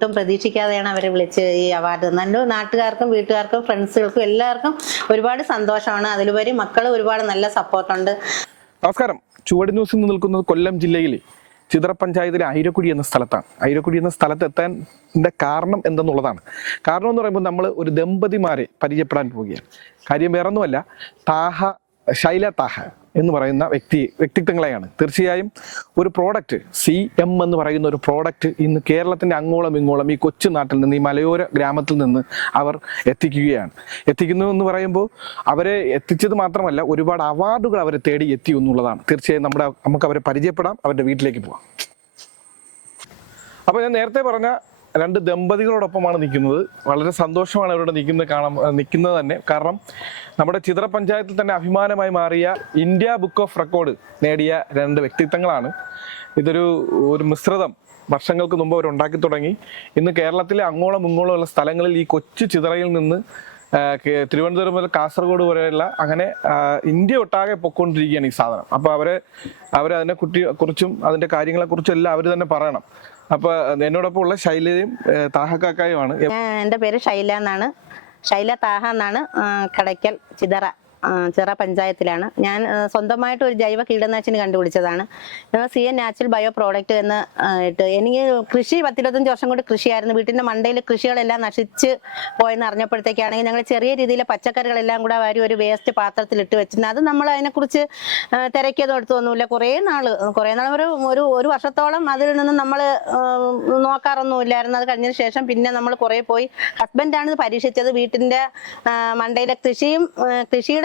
ഒട്ടും പ്രതീക്ഷിക്കാതെയാണ് അവരെ വിളിച്ച് ഈ അവാർഡ് തന്നത്. നാട്ടുകാർക്കും വീട്ടുകാർക്കും ഫ്രണ്ട്സുകൾക്കും എല്ലാവർക്കും ഒരുപാട് സന്തോഷമാണ്. അതിലുപരി മക്കൾ ഒരുപാട് നല്ല സപ്പോർട്ടുണ്ട് നമസ്കാരം. ചുവട് ന്യൂസിൽ നിന്ന് നിൽക്കുന്നത് കൊല്ലം ജില്ലയിലെ ചിതറ പഞ്ചായത്തിലെ ഐരക്കുടി എന്ന സ്ഥലത്താണ്. ഐരക്കുടി എന്ന സ്ഥലത്ത് എത്താൻ കാരണം എന്തെന്നുള്ളതാണ്. കാരണം എന്ന് പറയുമ്പോൾ നമ്മൾ ഒരു ദമ്പതിമാരെ പരിചയപ്പെടാൻ പോവുകയാണ്. കാര്യം വേറൊന്നുമല്ല താഹ ശൈല താഹ. എന്ന് പറയുന്ന വ്യക്തി വ്യക്തിത്വങ്ങളെയാണ്. തീർച്ചയായും ഒരു പ്രോഡക്റ്റ് സി എം എന്ന് പറയുന്ന ഒരു പ്രോഡക്റ്റ് ഇന്ന് കേരളത്തിന്റെ അങ്ങോളം ഇങ്ങോളം ഈ കൊച്ചു നാട്ടിൽ നിന്ന് ഈ മലയോര ഗ്രാമത്തിൽ നിന്ന് അവർ എത്തിക്കുകയാണ്. എത്തിക്കുന്നു എന്ന് പറയുമ്പോൾ അവരെ എത്തിച്ചത് മാത്രമല്ല ഒരുപാട് അവാർഡുകൾ അവരെ തേടി എത്തി എന്നുള്ളതാണ്. തീർച്ചയായും നമ്മുടെ നമുക്ക് അവരെ പരിചയപ്പെടാം അവരുടെ വീട്ടിലേക്ക് പോകാം അപ്പോൾ ഞാൻ നേരത്തെ പറഞ്ഞ രണ്ട് ദമ്പതികളോടൊപ്പമാണ് നിൽക്കുന്നത്. വളരെ സന്തോഷമാണ് അവരോട് നിൽക്കുന്നത് കാണാൻ നിൽക്കുന്നത് തന്നെ. കാരണം നമ്മുടെ ചിത്ര പഞ്ചായത്തിൽ തന്നെ അഭിമാനമായി മാറിയ ഇന്ത്യ ബുക്ക് ഓഫ് റെക്കോർഡ് നേടിയ രണ്ട് വ്യക്തിത്വങ്ങളാണ്. ഇതൊരു ഒരു മിശ്രിതം വർഷങ്ങൾക്ക് മുമ്പ് അവർ ഉണ്ടാക്കി തുടങ്ങി. ഇന്ന് കേരളത്തിലെ അങ്ങോളം ഇങ്ങോളം ഉള്ള സ്ഥലങ്ങളിൽ ഈ കൊച്ചു ചിതറയിൽ നിന്ന് തിരുവനന്തപുരം മുതൽ കാസർഗോഡ് വരെയുള്ള അങ്ങനെ ഇന്ത്യ ഒട്ടാകെ പൊക്കോണ്ടിരിക്കുകയാണ് ഈ സാധനം. അപ്പൊ അവരെ അവരെ അതിനെ കുട്ടി കുറിച്ചും അതിന്റെ കാര്യങ്ങളെ കുറിച്ചും എല്ലാം അവർ തന്നെ പറയണം. അപ്പൊ എന്നോടൊപ്പം ഉള്ള ശൈലയും താഹക്കാക്കായുമാണ്. എന്റെ പേര് ശൈല എന്നാണ്. ശൈല താഹ എന്നാണ് കടയ്ക്കൽ ചിതറ. ചിറ പഞ്ചായത്തിലാണ്. ഞാൻ സ്വന്തമായിട്ട് ഒരു ജൈവ കീടനാശിനി കണ്ടുപിടിച്ചതാണ്. C N natural bio product എന്ന് ഇട്ട്. എനിക്ക് കൃഷി പത്തിരുപത്തഞ്ച് വർഷം കൊണ്ട് കൃഷിയായിരുന്നു. വീട്ടിന്റെ മണ്ടയിൽ കൃഷികളെല്ലാം നശിച്ച് പോയെന്ന് അറിഞ്ഞപ്പോഴത്തേക്കാണെങ്കിൽ ഞങ്ങൾ ചെറിയ രീതിയിലെ പച്ചക്കറികളെല്ലാം കൂടെ വാരി ഒരു വേസ്റ്റ് പാത്രത്തിൽ ഇട്ട് വെച്ചിട്ടുണ്ട് അത് നമ്മൾ അതിനെക്കുറിച്ച് തിരക്കിയത് എടുത്തൊന്നുമില്ല. കുറേ നാൾ കുറേ നാൾ ഒരു ഒരു ഒരു വർഷത്തോളം അതിൽ നിന്ന് നമ്മൾ നോക്കാറൊന്നുമില്ലായിരുന്നു. അത് കഴിഞ്ഞതിന് ശേഷം പിന്നെ നമ്മൾ കുറേ പോയി. ഹസ്ബൻഡാണ് പരീക്ഷിച്ചത്. വീട്ടിന്റെ മണ്ടയിലെ കൃഷിയും ആ,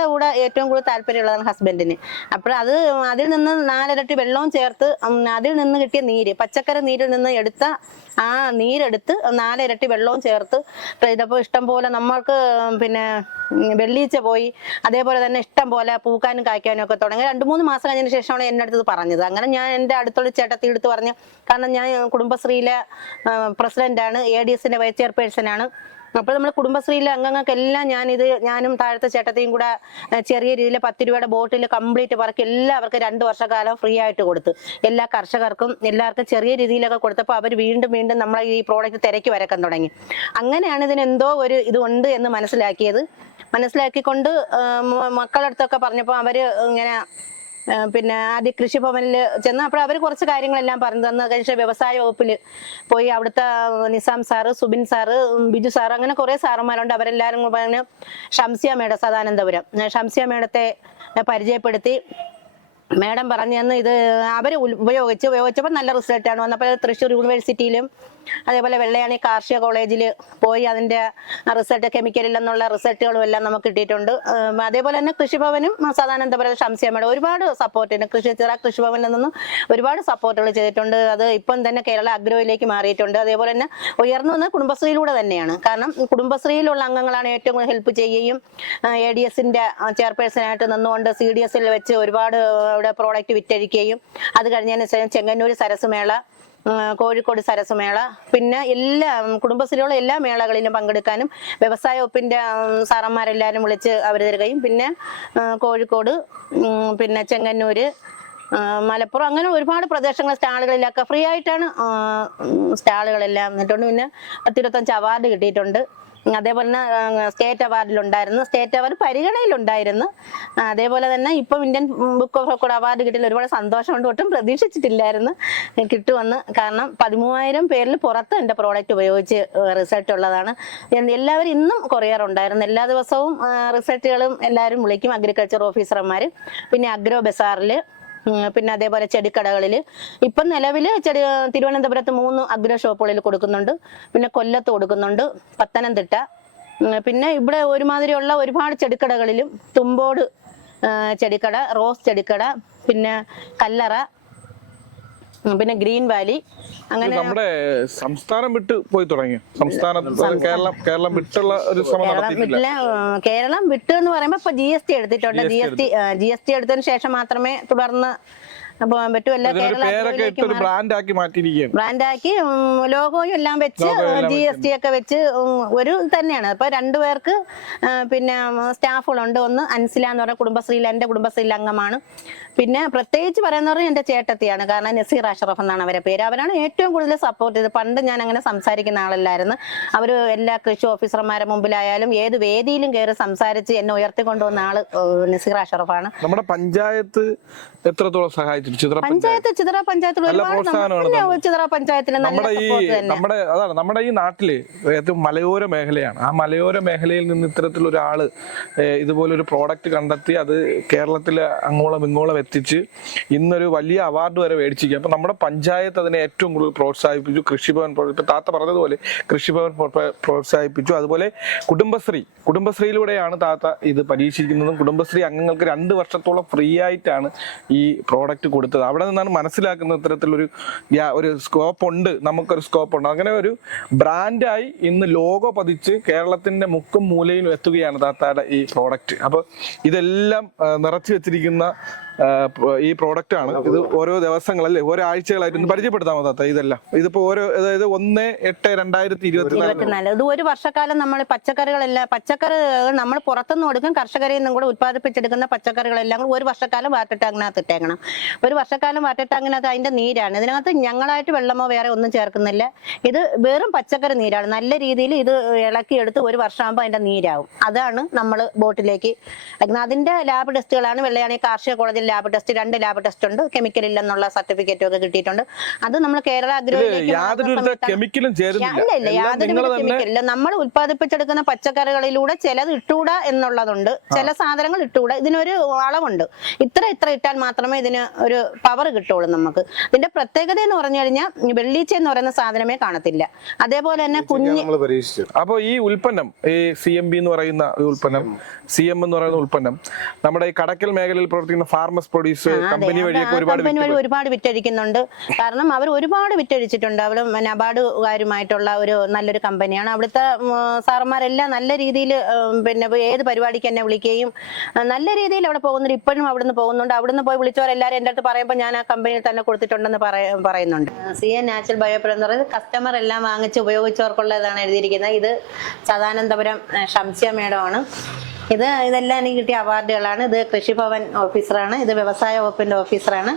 കൃഷിയുടെ കൂടെ ഏറ്റവും കൂടുതൽ താല്പര്യമുള്ളതാണ് ഹസ്ബൻഡിന് അപ്പോൾ അത് അതിൽ നിന്ന് നാലിരട്ടി വെള്ളവും ചേർത്ത് അതിൽ നിന്ന് കിട്ടിയ നീര് പച്ചക്കറി നീരിൽ നിന്ന് എടുത്ത ആ നീരെടുത്ത് നാലിരട്ടി വെള്ളവും ചേർത്ത് ഇതപ്പോൾ ഇഷ്ടം പോലെ നമ്മൾക്ക് പിന്നെ വെള്ളീച്ച പോയി അതേപോലെ തന്നെ ഇഷ്ടം പോലെ പൂക്കാനും കായ്ക്കാനും ഒക്കെ തുടങ്ങി. രണ്ട് മൂന്ന് മാസം കഴിഞ്ഞതിന് ശേഷമാണ് എന്റെ അടുത്ത് പറഞ്ഞത്. അങ്ങനെ ഞാൻ എന്റെ അടുത്തുള്ള ചേട്ടത്തി എടുത്ത് പറഞ്ഞു കാരണം ഞാൻ കുടുംബശ്രീയിലെ പ്രസിഡന്റാണ് എ ഡി എസിന്റെ വൈസ് ചെയർപേഴ്സൺ ആണ്. അപ്പോൾ നമ്മൾ കുടുംബശ്രീയിലെ അംഗങ്ങൾക്കെല്ലാം ഇത് ഞാനും താഴത്തെ ചേട്ടത്തെയും കൂടെ ചെറിയ രീതിയിൽ പത്ത് രൂപയുടെ ബോട്ടിൽ കംപ്ലീറ്റ് പറക്കി എല്ലാവർക്കും രണ്ട് വർഷക്കാലം ഫ്രീ ആയിട്ട് കൊടുത്തു. എല്ലാ കർഷകർക്കും എല്ലാവർക്കും ചെറിയ രീതിയിലൊക്കെ കൊടുത്തപ്പോൾ അവർ വീണ്ടും വീണ്ടും നമ്മളെ ഈ പ്രോഡക്റ്റ് തിരക്കി വരക്കാൻ തുടങ്ങി. അങ്ങനെയാണ് ഇതിന് എന്തോ ഒരു ഇത് ഉണ്ട് എന്ന് മനസ്സിലാക്കിയത്. മനസ്സിലാക്കിക്കൊണ്ട് മക്കളടുത്തൊക്കെ പറഞ്ഞപ്പോൾ അവർ ഇങ്ങനെ പിന്നെ ആദ്യ കൃഷിഭവനിൽ ചെന്ന് അപ്പോൾ അവർ കുറച്ച് കാര്യങ്ങളെല്ലാം പറഞ്ഞു തന്നു. കഴിഞ്ഞാൽ വ്യവസായ വകുപ്പിൽ പോയി അവിടുത്തെ Nizam sir Subin sir Biju sir അങ്ങനെ കുറേ സാറന്മാരുണ്ട്. അവരെല്ലാവരും പറഞ്ഞു ഷംസിയ മേഡം സദാനന്ദപുരം. ഷംസിയ മേഡത്തെ പരിചയപ്പെടുത്തി. മേഡം പറഞ്ഞു തന്നു ഇത് അവർ ഉപയോഗിച്ച് ഉപയോഗിച്ചപ്പോൾ നല്ല റിസൾട്ടാണ്. വന്നപ്പോൾ തൃശ്ശൂർ യൂണിവേഴ്സിറ്റിയിലും അതേപോലെ വെള്ളയാണി കാർഷിക കോളേജിൽ പോയി അതിന്റെ റിസൾട്ട് കെമിക്കലില്ലെന്നുള്ള റിസൾട്ടുകളും എല്ലാം നമുക്ക് കിട്ടിയിട്ടുണ്ട്. അതേപോലെ തന്നെ കൃഷിഭവനും സദാനന്ദപുരം ശംസിയമ്മയുടെ ഒരുപാട് സപ്പോർട്ടുണ്ട് കൃഷി ചിറ കൃഷിഭവനിൽ നിന്നും ഒരുപാട് സപ്പോർട്ടുകൾ ചെയ്തിട്ടുണ്ട്. അത് ഇപ്പം തന്നെ കേരള അഗ്രോയിലേക്ക് മാറിയിട്ടുണ്ട്. അതേപോലെ തന്നെ ഉയർന്നു വന്ന കുടുംബശ്രീയിലൂടെ തന്നെയാണ്. കാരണം കുടുംബശ്രീയിലുള്ള അംഗങ്ങളാണ് ഏറ്റവും കൂടുതൽ ഹെൽപ്പ് ചെയ്യുകയും എ ഡി എസിന്റെ ചെയർപേഴ്സണായിട്ട് നിന്നുകൊണ്ട് സി ഡി എസിൽ വെച്ച് ഒരുപാട് ഇവിടെ പ്രോഡക്റ്റ് വിറ്റഴിക്കുകയും അത് കഴിഞ്ഞതിന് ശേഷം ചെങ്ങന്നൂർ സരസ് മേള കോഴിക്കോട് സരസ് മേള പിന്നെ എല്ലാ കുടുംബശ്രീയുള്ള എല്ലാ മേളകളിലും പങ്കെടുക്കാനും വ്യവസായ വകുപ്പിന്റെ സാറന്മാരെല്ലാവരും വിളിച്ച് അവർ തരികയും. പിന്നെ കോഴിക്കോട് പിന്നെ ചെങ്ങന്നൂര് മലപ്പുറം അങ്ങനെ ഒരുപാട് പ്രദേശങ്ങൾ സ്റ്റാളുകളിലൊക്കെ ഫ്രീ ആയിട്ടാണ് സ്റ്റാളുകളെല്ലാം എന്നിട്ടുണ്ട് പിന്നെ പത്തിരുപത്തഞ്ച് അവാർഡ് കിട്ടിയിട്ടുണ്ട്. അതേപോലെ തന്നെ സ്റ്റേറ്റ് അവാർഡിൽ ഉണ്ടായിരുന്നു സ്റ്റേറ്റ് അവാർഡ് പരിഗണനയിലുണ്ടായിരുന്നു അതേപോലെ തന്നെ ഇപ്പം Indian book of record award കിട്ടിയതിൽ ഒരുപാട് സന്തോഷമുണ്ട് ഒട്ടും പ്രതീക്ഷിച്ചിട്ടില്ലായിരുന്നു കിട്ടുമെന്ന്. കാരണം പതിമൂവായിരം പേരിൽ പുറത്ത് എന്റെ പ്രോഡക്റ്റ് ഉപയോഗിച്ച് റിസൾട്ട് ഉള്ളതാണ്. എല്ലാവരും ഇന്നും കൊറിയർ എല്ലാ ദിവസവും റിസൾട്ടുകളും എല്ലാവരും വിളിക്കും. അഗ്രികൾച്ചർ ഓഫീസർമാർ പിന്നെ അഗ്രോ ബസാറിൽ പിന്നെ അതേപോലെ ചെടിക്കടകളിൽ ഇപ്പം നിലവിൽ ചെടി തിരുവനന്തപുരത്ത് മൂന്ന് അഗ്ര ഷോപ്പുകളിൽ കൊടുക്കുന്നുണ്ട്. പിന്നെ കൊല്ലത്ത് കൊടുക്കുന്നുണ്ട്. പത്തനംതിട്ട. പിന്നെ ഇവിടെ ഒരുമാതിരിയുള്ള ഒരുപാട് ചെടിക്കടകളിലും തുമ്പോട് ചെടിക്കട റോസ് ചെടിക്കട പിന്നെ കല്ലറ പിന്നെ ഗ്രീൻ വാലി. അങ്ങനെ നമ്മുടെ സംസ്ഥാനം വിട്ട് പോയി തുടങ്ങി. സംസ്ഥാനം കേരളം കേരളം വിട്ടുള്ള ഒരു വിട്ടില്ല കേരളം വിട്ടു എന്ന് പറയുമ്പോൾ ഇപ്പൊ ജി എസ് ടി എടുത്തിട്ടുണ്ട്. G S T G S T എടുത്തതിന് ശേഷം മാത്രമേ തുടർന്ന് പോകാൻ പറ്റും. ബ്രാൻഡാക്കി ബ്രാൻഡാക്കി ലോഗോയും എല്ലാം വെച്ച് ജി എസ് ടി ഒക്കെ വെച്ച് ഒരു തന്നെയാണ്. അപ്പൊ രണ്ടുപേർക്ക് പേർക്ക് പിന്നെ സ്റ്റാഫുകളുണ്ട്. ഒന്ന് അൻസില എന്ന് പറഞ്ഞ കുടുംബശ്രീയിൽ എന്റെ കുടുംബശ്രീയിൽ അംഗമാണ്. പിന്നെ പ്രത്യേകിച്ച് പറയുന്ന പറഞ്ഞാൽ എന്റെ ചേട്ടത്തിയാണ്. കാരണം നസീർ അഷറഫ് എന്നാണ് അവരെ പേര്. അവരാണ് ഏറ്റവും കൂടുതൽ സപ്പോർട്ട് ചെയ്തത്. പണ്ട് ഞാൻ അങ്ങനെ സംസാരിക്കുന്ന ആളല്ലായിരുന്നു. അവർ എല്ലാ കൃഷി ഓഫീസർമാരുടെ മുമ്പിലായാലും ഏത് വേദിയിലും കയറി സംസാരിച്ച് എന്നെ ഉയർത്തിക്കൊണ്ടുവന്ന ആൾ നസീർ അഷറഫാണ് നമ്മുടെ പഞ്ചായത്ത് എത്രത്തോളം സഹായിച്ചു പഞ്ചായത്ത്? ചിത്ര പഞ്ചായത്തിൽ ഒരുപാട് ചിത്ര പഞ്ചായത്തിൽ നമ്മുടെ ഈ നമ്മുടെ അതാണ് നമ്മുടെ ഈ നാട്ടിൽ ഏറ്റവും മലയോര മേഖലയാണ്. ആ മലയോര മേഖലയിൽ നിന്ന് ഇത്തരത്തിലൊരാൾ ഇതുപോലൊരു പ്രോഡക്റ്റ് കണ്ടെത്തി അത് കേരളത്തിലെ അങ്ങോളം ഇങ്ങോളം എത്തിച്ച് ഇന്നൊരു വലിയ അവാർഡ് വരെ മേടിച്ചിരിക്കുക അപ്പൊ നമ്മുടെ പഞ്ചായത്ത് അതിനെ ഏറ്റവും കൂടുതൽ പ്രോത്സാഹിപ്പിച്ചു. കൃഷിഭവൻ ഇപ്പൊ താത്ത പറഞ്ഞതുപോലെ കൃഷിഭവൻ പ്രോ- പ്രോത്സാഹിപ്പിച്ചു. അതുപോലെ കുടുംബശ്രീ. കുടുംബശ്രീയിലൂടെയാണ് താത്ത ഇത് പരീക്ഷിക്കുന്നതും. കുടുംബശ്രീ അംഗങ്ങൾക്ക് രണ്ട് വർഷത്തോളം ഫ്രീ ആയിട്ടാണ് ഈ പ്രോഡക്റ്റ് കൊടുത്തത്. അവിടെ നിന്നാണ് മനസ്സിലാക്കുന്ന ഇത്തരത്തിലൊരു ഒരു സ്കോപ്പ് ഉണ്ട് നമുക്കൊരു സ്കോപ്പ് ഉണ്ട് അങ്ങനെ ഒരു ബ്രാൻഡായി ഇന്ന് ലോഗോ പതിച്ച് കേരളത്തിന്റെ മുക്കും മൂലയിലും എത്തുകയാണ് താത്തയുടെ ഈ പ്രോഡക്റ്റ്. അപ്പൊ ഇതെല്ലാം നിറച്ചു വെച്ചിരിക്കുന്ന ഈ പ്രോഡക്റ്റ് ആണ്. ഇത് ഓരോ ദിവസങ്ങളല്ലേ ഓരോ ആഴ്ചകളായിട്ട് പരിചയപ്പെടുത്താൻ താത്ത ഇതെല്ലാം? ഇതിപ്പോ ഓരോ അതായത് ഒന്ന് എട്ട് രണ്ടായിരത്തി ഇരുപത്തിനാല്. ഇത് ഒരു വർഷക്കാലം നമ്മൾ പച്ചക്കറികളെല്ലാം പച്ചക്കറി നമ്മൾ പുറത്തുനിന്ന് കൊടുക്കും കർഷകരിൽ നിന്നും കൂടെ ഉത്പാദിപ്പിച്ചെടുക്കുന്ന പച്ചക്കറികളെല്ലാം കൂടെ ഒരു വർഷക്കാലം വാറ്റട്ടാങ്ങിനകത്ത് ഇട്ടേക്കണം. ഒരു വർഷക്കാലം വാറ്റട്ടാങ്ങിനകത്ത് അതിന്റെ നീരാണ്. ഇതിനകത്ത് ഞങ്ങളായിട്ട് വെള്ളമോ വേറെ ഒന്നും ചേർക്കുന്നില്ല. ഇത് വെറും പച്ചക്കറി നീരാണ്. നല്ല രീതിയിൽ ഇത് ഇളക്കിയെടുത്ത് ഒരു വർഷമാകുമ്പോൾ അതിന്റെ നീരാവും അതാണ് നമ്മൾ ബോട്ടിലേക്ക് അതിന്റെ ലാബ് ടെസ്റ്റുകളാണ് വെള്ളയാണി കാർഷിക കോളേജിൽ ലാബ് ടെസ്റ്റ് രണ്ട് ലാബ് ടെസ്റ്റ് ഉണ്ട്. കെമിക്കൽ ഇല്ലെന്നുള്ള സർട്ടിഫിക്കറ്റും ഒക്കെ കിട്ടിയിട്ടുണ്ട്. അത് നമ്മൾ കേരള അഗ്രോയിലേക്ക് യാതൊരു നമ്മൾ ഉത്പാദിപ്പിച്ചെടുക്കുന്ന പച്ചക്കറികളിലൂടെ ചിലത് ഇട്ടൂടാ എന്നുള്ളതുണ്ട്. ചില സാധനങ്ങൾ ഇട്ടൂടാ. ഇതിനൊരു അളവുണ്ട്. ഇത്ര ഇത്ര ഇട്ടാൽ മാത്രമേ ഇതിന് ഒരു പവർ കിട്ടുള്ളൂ നമുക്ക്. ഇതിന്റെ പ്രത്യേകത എന്ന് പറഞ്ഞു കഴിഞ്ഞാൽ വെള്ളീച്ച എന്ന് പറയുന്ന സാധനമേ കാണത്തില്ല. അതേപോലെ തന്നെ കുഞ്ഞ് അപ്പോൾ ഈ ഉൽപ്പന്നം ഈ സി എം ബി എന്ന് പറയുന്ന ഉൽപ്പന്നം സി എം എന്ന് പറയുന്ന ഉൽപ്പന്നം നമ്മുടെ ഈ കടക്കൽ മേഖലയിൽ പ്രവർത്തിക്കുന്ന ഫാർമസ് പ്രൊഡ്യൂസ് കമ്പനി വഴിയൊക്കെ ഒരുപാട് കമ്പനി വഴി ഒരുപാട് വിറ്റഴിക്കുന്നുണ്ട്. കാരണം അവർ ഒരുപാട് വിറ്റഴിച്ചിട്ടുണ്ട്. അവർ നബാർഡുകാരുമായിട്ടുള്ള ഒരു നല്ലൊരു കമ്പനിയാണ്. അവിടുത്തെ സാർമാരെല്ലാം സാറന്മാരെല്ലാം നല്ല രീതിയിൽ പിന്നെ ഏത് പരിപാടിക്ക് എന്നെ വിളിക്കുകയും നല്ല രീതിയിൽ അവിടെ പോകുന്നുണ്ട്. ഇപ്പോഴും അവിടുന്ന് പോകുന്നുണ്ട്. അവിടുന്ന് പോയി വിളിച്ചവരെല്ലാവരും എന്റെ അടുത്ത് പറയുമ്പോൾ ഞാൻ ആ കമ്പനിയിൽ തന്നെ കൊടുത്തിട്ടുണ്ടെന്ന് പറയ- പറയുന്നുണ്ട്. സി എ നാച്ചുറൽ ബയോപ്രോ എന്ന് പറയുന്നത് കസ്റ്റമർ എല്ലാം വാങ്ങിച്ച് ഉപയോഗിച്ചവർക്കുള്ളതാണ് എഴുതിയിരിക്കുന്നത്. ഇത് സദാനന്ദപുരം ഷംസ്യ മേഡമാണ്. ഇത് ഇതെല്ലാം എനിക്ക് കിട്ടിയ അവാർഡുകളാണ്. ഇത് കൃഷിഭവൻ ഓഫീസറാണ്. ഇത് വ്യവസായ വകുപ്പിന്റെ ഓഫീസറാണ്.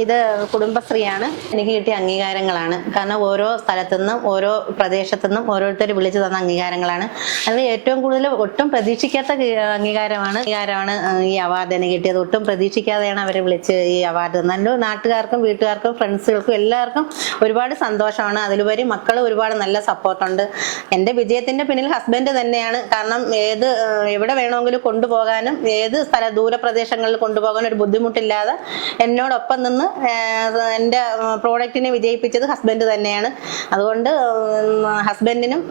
ഇത് കുടുംബശ്രീയാണ്. എനിക്ക് കിട്ടിയ അംഗീകാരങ്ങളാണ്. കാരണം ഓരോ സ്ഥലത്തുനിന്നും ഓരോ പ്രദേശത്തുനിന്നും ഓരോരുത്തർ വിളിച്ചു തന്ന അംഗീകാരങ്ങളാണ്. അതിൽ ഏറ്റവും കൂടുതൽ ഒട്ടും പ്രതീക്ഷിക്കാത്ത അംഗീകാരമാണ്. അംഗീകാരമാണ് ഈ അവാർഡ് എനിക്ക് കിട്ടിയത്. ഒട്ടും പ്രതീക്ഷിക്കാതെയാണ് അവരെ വിളിച്ച് ഈ അവാർഡ് നല്ല നാട്ടുകാർക്കും വീട്ടുകാർക്കും ഫ്രണ്ട്സുകൾക്കും എല്ലാവർക്കും ഒരുപാട് സന്തോഷമാണ്. അതിലുപരി മക്കൾ ഒരുപാട് നല്ല സപ്പോർട്ടുണ്ട് എന്റെ വിജയത്തിന്റെ പിന്നിൽ ഹസ്ബൻഡ് തന്നെയാണ്. കാരണം ഏത് എവിടെ വേണമെങ്കിലും കൊണ്ടുപോകാനും ഏത് സ്ഥല ദൂരപ്രദേശങ്ങളിൽ കൊണ്ടുപോകാനും ഒരു ബുദ്ധിമുട്ടില്ലാതെ എന്നോടൊപ്പം നിന്ന് എന്റെ പ്രോഡക്റ്റിനെ വിജയിപ്പിച്ചത് ഹസ്ബൻഡ് തന്നെയാണ്. അതുകൊണ്ട് ഹസ്ബൻഡിനും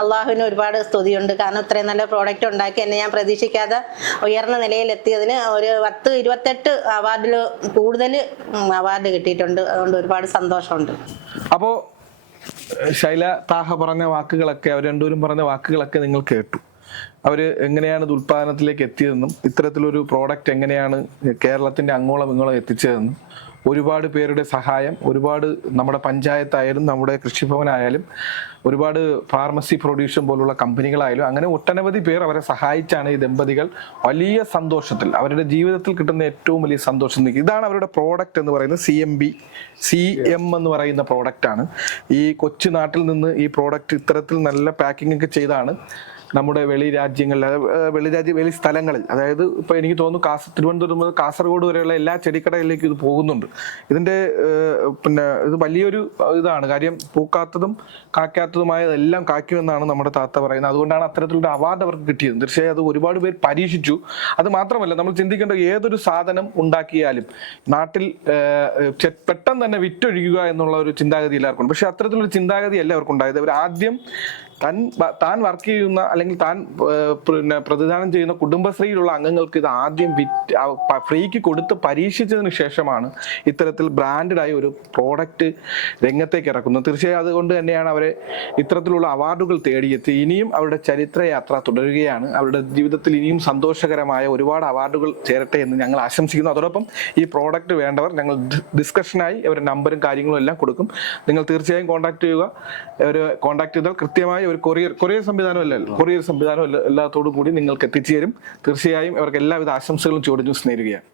അള്ളാഹുവിനും ഒരുപാട് സ്തുതിയുണ്ട്. കാരണം ഇത്രയും നല്ല പ്രോഡക്റ്റ് ഉണ്ടാക്കി എന്നെ ഞാൻ പ്രതീക്ഷിക്കാതെ ഉയർന്ന നിലയിലെത്തിയതിന് ഒരു പത്ത് ഇരുപത്തെട്ട് അവാർഡിൽ കൂടുതൽ അവാർഡ് കിട്ടിയിട്ടുണ്ട്. അതുകൊണ്ട് ഒരുപാട് സന്തോഷമുണ്ട്. അപ്പോ ശൈല താഹ പറഞ്ഞ വാക്കുകളൊക്കെ അവർ രണ്ടുപേരും പറഞ്ഞ വാക്കുകളൊക്കെ നിങ്ങൾ കേട്ടു. അവർ എങ്ങനെയാണ് ഇത് ഉൽപ്പാദനത്തിലേക്ക് എത്തിയതെന്നും ഇത്തരത്തിലൊരു പ്രോഡക്റ്റ് എങ്ങനെയാണ് കേരളത്തിന്റെ അങ്ങോളം ഇങ്ങോളം എത്തിച്ചതെന്നും ഒരുപാട് പേരുടെ സഹായം ഒരുപാട് നമ്മുടെ പഞ്ചായത്തായാലും നമ്മുടെ കൃഷിഭവനായാലും ഒരുപാട് ഫാർമസി പ്രൊഡ്യൂഷൻ പോലുള്ള കമ്പനികളായാലും അങ്ങനെ ഒട്ടനവധി പേർ അവരെ സഹായിച്ചാണ് ഈ ദമ്പതികൾ വലിയ സന്തോഷത്തിൽ അവരുടെ ജീവിതത്തിൽ കിട്ടുന്ന ഏറ്റവും വലിയ സന്തോഷം ഇതാണ് അവരുടെ പ്രോഡക്റ്റ് എന്ന് പറയുന്നത് C M B C M എന്ന് പറയുന്ന പ്രോഡക്റ്റ് ആണ്. ഈ കൊച്ചു നാട്ടിൽ നിന്ന് ഈ പ്രോഡക്റ്റ് ഇത്തരത്തിൽ നല്ല പാക്കിംഗ് ഒക്കെ ചെയ്താണ്. നമ്മുടെ വെളി രാജ്യങ്ങളിൽ വെളി രാജ്യ വെളി സ്ഥലങ്ങളിൽ അതായത് ഇപ്പൊ എനിക്ക് തോന്നുന്നു കാസ തിരുവനന്തപുരം മുതൽ കാസർഗോഡ് വരെയുള്ള എല്ലാ ചെടിക്കടയിലേക്കും ഇത് പോകുന്നുണ്ട്. ഇതിന്റെ പിന്നെ ഇത് വലിയൊരു ഇതാണ്. കാര്യം പൂക്കാത്തതും കാക്കാത്തതുമായതെല്ലാം കാക്കുമെന്നാണ് നമ്മുടെ താത്ത പറയുന്നത്. അതുകൊണ്ടാണ് അത്തരത്തിലുള്ള അവാർഡ് അവർക്ക് കിട്ടിയത്. തീർച്ചയായും അത് ഒരുപാട് പേര് പരീക്ഷിച്ചു. അത് മാത്രമല്ല നമ്മൾ ചിന്തിക്കേണ്ട ഏതൊരു സാധനം ഉണ്ടാക്കിയാലും നാട്ടിൽ പെട്ടെന്ന് തന്നെ വിറ്റൊഴിക്കുക എന്നുള്ള ഒരു ചിന്താഗതി എല്ലാവർക്കും പക്ഷെ അത്തരത്തിലൊരു ചിന്താഗതി അല്ല അവർക്ക് ഉണ്ടായത് അവർ ആദ്യം താൻ താൻ വർക്ക് ചെയ്യുന്ന അല്ലെങ്കിൽ താൻ പിന്നെ പ്രതിദാനം ചെയ്യുന്ന കുടുംബശ്രീയിലുള്ള അംഗങ്ങൾക്ക് ഇത് ആദ്യം വിറ്റ് ഫ്രീക്ക് കൊടുത്ത് പരീക്ഷിച്ചതിന് ശേഷമാണ് ഇത്തരത്തിൽ ബ്രാൻഡഡ് ആയ ഒരു പ്രോഡക്റ്റ് രംഗത്തേക്ക് ഇറക്കുന്നത്. തീർച്ചയായും അതുകൊണ്ട് തന്നെയാണ് അവരെ ഇത്തരത്തിലുള്ള അവാർഡുകൾ തേടിയെത്തി. ഇനിയും അവരുടെ ചരിത്രയാത്ര തുടരുകയാണ്. അവരുടെ ജീവിതത്തിൽ ഇനിയും സന്തോഷകരമായ ഒരുപാട് അവാർഡുകൾ ചേരട്ടെ എന്ന് ഞങ്ങൾ ആശംസിക്കുന്നു. അതോടൊപ്പം ഈ പ്രോഡക്റ്റ് വേണ്ടവർ ഞങ്ങൾ ഡിസ്കഷനായി അവരുടെ നമ്പറും കാര്യങ്ങളും എല്ലാം കൊടുക്കും. നിങ്ങൾ തീർച്ചയായും കോൺടാക്ട് ചെയ്യുക. ഒരു കോൺടാക്ട് ചെയ്താൽ കൃത്യമായി ഒരു കൊറിയർ കൊറിയർ സംവിധാനം അല്ലല്ലോ കൊറിയർ സംവിധാനം എല്ലാ- എല്ലാത്തോടും കൂടി നിങ്ങൾക്ക് എത്തിച്ചേരും. തീർച്ചയായും അവർക്ക് എല്ലാവിധ ആശംസകളും ചോദിച്ചു സ്നേഹിക്കുകയാണ്.